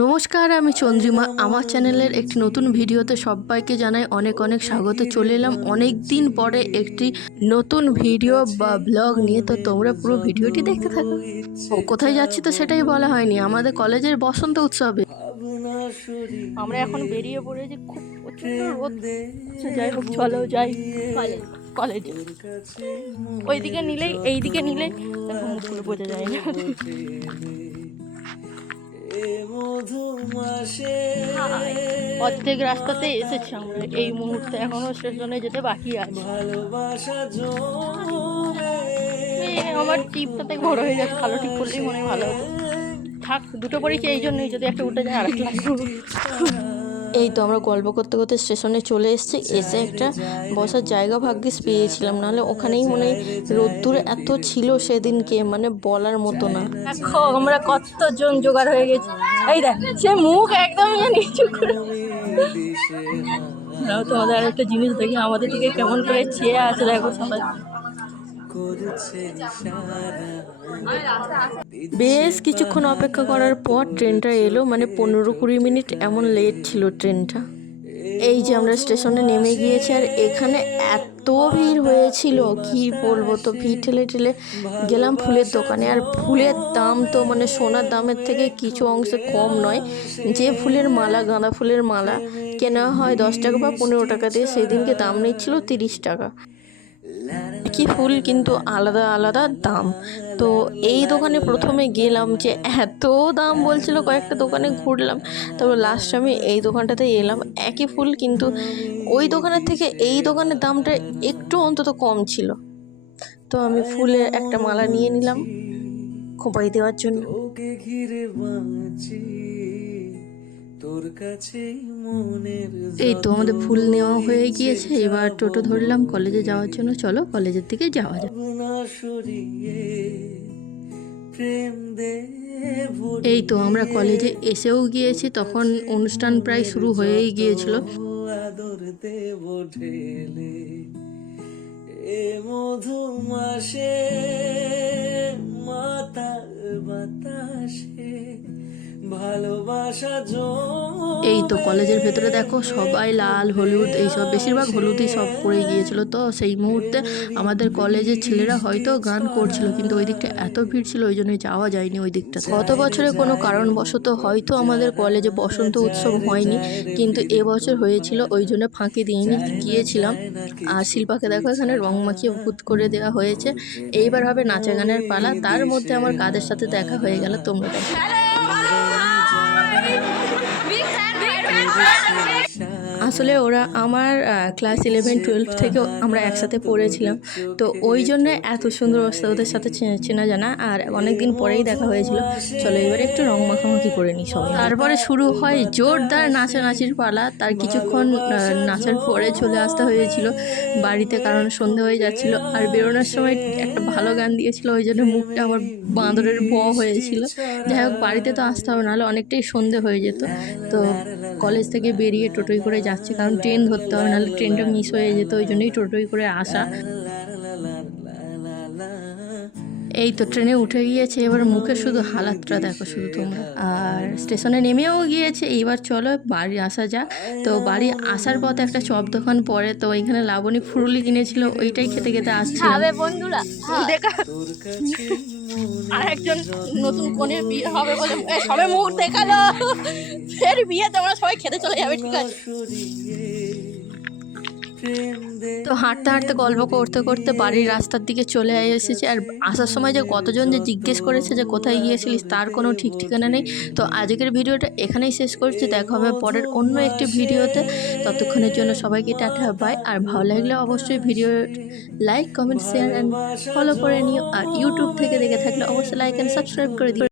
নমস্কার আমি চন্দ্রিমা। আমার চ্যানেলের একটি নতুন ভিডিওতে সবাইকে জানাই অনেক অনেক স্বাগত। চলে এলাম অনেক দিন পরে একটি নতুন ভিডিও বা ব্লগ নিয়ে। তো তোমরা পুরো ভিডিওটি দেখতে থাকো। কোথায় যাচ্ছি তো সেটাই বলা হয়নি। আমাদের কলেজের বসন্ত উৎসবে। আমরা এখন বেরিয়ে পড়েছি। খুব প্রচণ্ড আচ্ছা, যাই হোক চলো যাই। কলেজে। ওইদিকে নিলেই এইদিকে নিলেই। বোঝা যায় না। অর্ধেক রাস্তাতে এসেছি আমরা। এই মুহূর্তে এখনও স্টেশনে যেতে বাকি আছে। আমার টিপটাতে বড় হয়ে যাচ্ছে ভালো ঠিক করলেই মনে হয় ভালো হতো। থাক দুটো পরেছি এই জন্যই যদি একটা উঠে যায় আরেকটা লাগবে এই তো আমরা গল্প করতে করতে স্টেশনে চলে এসেছি। এসে একটা বসার জায়গা ভাগ্যিস পেয়েছিলাম। নাহলে ওখানেই মনে হয় রোদ্দুর এত ছিল সেদিনকে মানে বলার মতো না। দেখো আমরা কতজন জোগাড় হয়ে গেছি। এই দেখ, সে মুখ একদম নিচু করে। দাও তোমাদের আর একটা জিনিস দেখি, আমাদের দিকে কেমন করে চেয়ে আছে, দেখো সবাই। বেশ কিছুক্ষণ অপেক্ষা করার পর ট্রেনটা এলো মানে পনেরো কুড়ি মিনিট এমন লেট ছিল ট্রেনটা। এই যে আমরা স্টেশনে নেমে গিয়েছি আর এখানে এত ভিড় হয়েছিল, কি বলব তো? ভিড় ঠেলে ঠেলে গেলাম ফুলের দোকানে। আর ফুলের দাম তো মানে সোনার দামের থেকে কিছু অংশে কম নয়। যে ফুলের মালা, গাঁদা ফুলের মালা কেনা হয় দশ টাকা বা পনেরো টাকা দিয়ে, সেদিনকে দাম নিচ্ছিল তিরিশ টাকা। কি ফুল কিন্তু আলাদা আলাদা দাম। তো এই দোকানে প্রথমে গেলাম যে এত দাম বলছিল, কয়েকটা দোকানে ঘুরলাম। তারপর লাস্ট আমি এই দোকানটাতে এলাম। একই ফুল কিন্তু ওই দোকানের থেকে এই দোকানের দামটা একটু অন্তত কম ছিল। তো আমি ফুলের একটা মালা নিয়ে নিলাম খোপাই দেওয়ার জন্য। এই তো আমাদের ফুল নেওয়া হয়ে গিয়েছে এবার টোটো ধরলাম কলেজে যাওয়ার জন্য। চলো কলেজের দিকে যাওয়া যাক। দে এই তো আমরা কলেজে এসেও গিয়েছি তখন অনুষ্ঠান প্রায় শুরু হয়েই গিয়েছিল। আদর দেব এ মধু মাসে মাতাল বাতাসে এই তো কলেজের ভেতরে দেখো সবাই লাল, হলুদ, এইসব বেশিরভাগ হলুদই সব পড়ে গিয়েছিল। তো সেই মুহূর্তে আমাদের কলেজের ছেলেরা হয়তো গান করছিল, কিন্তু ওই দিকটা এত ভিড় ছিল, ওই জন্য যাওয়া যায়নি ওই দিকটা গত বছরে কোনো কারণবশত হয়তো আমাদের কলেজে বসন্ত উৎসব হয়নি, কিন্তু এবছর হয়েছিল, ওই জন্য ফাঁকি দিইনি, গিয়েছিলাম। আর শিল্পাকে দেখো এখানে রং মাখিয়ে ভূত করে দেওয়া হয়েছে। এইবার হবে নাচা গানের পালা, তার মধ্যে আমার কাদের সাথে দেখা হয়ে গেল, তোমরা দেখো। Thank you. আসলে ওরা আমার ক্লাস ইলেভেন টুয়েলভ থেকে আমরা একসাথে পড়েছিলাম। তো ওই জন্য এত সুন্দর অবস্থা ওদের সাথে চেনা জানা। আর অনেক দিন পরেই দেখা হয়েছিল। চলো এবারে একটু রং মাখামাখি করে নিই সবাই। তারপরে শুরু হয় জোরদার নাচানাচির পালা। তার কিছুক্ষণ নাচার পরে চলে আসতে হয়েছিল বাড়িতে কারণ সন্ধে হয়ে যাচ্ছিল। আর বেরোনোর সময় একটা ভালো গান দিয়েছিল। ওই জন্য মুখটা আমার বাঁদরের ব হয়েছিল। যাই হোক, বাড়িতে তো আসতে হবে, নাহলে অনেকটাই সন্ধে হয়ে যেত। তো কলেজ থেকে বেরিয়ে টোটোই করে যাচ্ছে। কারণ ট্রেন ধরতে হবে নাহলে ট্রেনটা মিস হয়ে যেত ওই জন্যই টোটোই করে আসা এই তো ট্রেনে উঠে গিয়েছে এবার মুখে শুধু হালাতটা দেখো শুধু তোমরা। আর স্টেশনে নেমেও গিয়েছে এইবার চলো বাড়ি আসা যাক। তো বাড়ি আসার পথে একটা চপ দোকান পড়ে তো ওইখানে লাবণী ফুরুলি কিনেছিল ওইটাই খেতে খেতে আসছিল। বন্ধুরা দেখা। আর একজন নতুন কোণে বিয়ে হবে বলে সবে মুখ দেখাল ফের বিয়ে তোমরা সবাই খেতে চলে যাবে ঠিক আছে। তো হাঁটতে হাঁটতে গল্প করতে করতে বাড়ির রাস্তার দিকে চলে এসেছে। আর আসার সময় যে কতজন যে জিজ্ঞেস করেছে যে কোথায় গিয়েছিলিস তার কোনো ঠিক ঠিকানা নেই। তো আজকের ভিডিওটা এখানেই শেষ করছি। দেখা হবে পরের অন্য একটি ভিডিওতে। ততক্ষণের জন্য সবাইকে টাটা, বাই। আর ভালো লাগলে অবশ্যই video like, comment share and follow করে নিও। আর ইউটিউব থেকে দেখে থাকলে অবশ্যই লাইক অ্যান্ড সাবস্ক্রাইব করে দিও।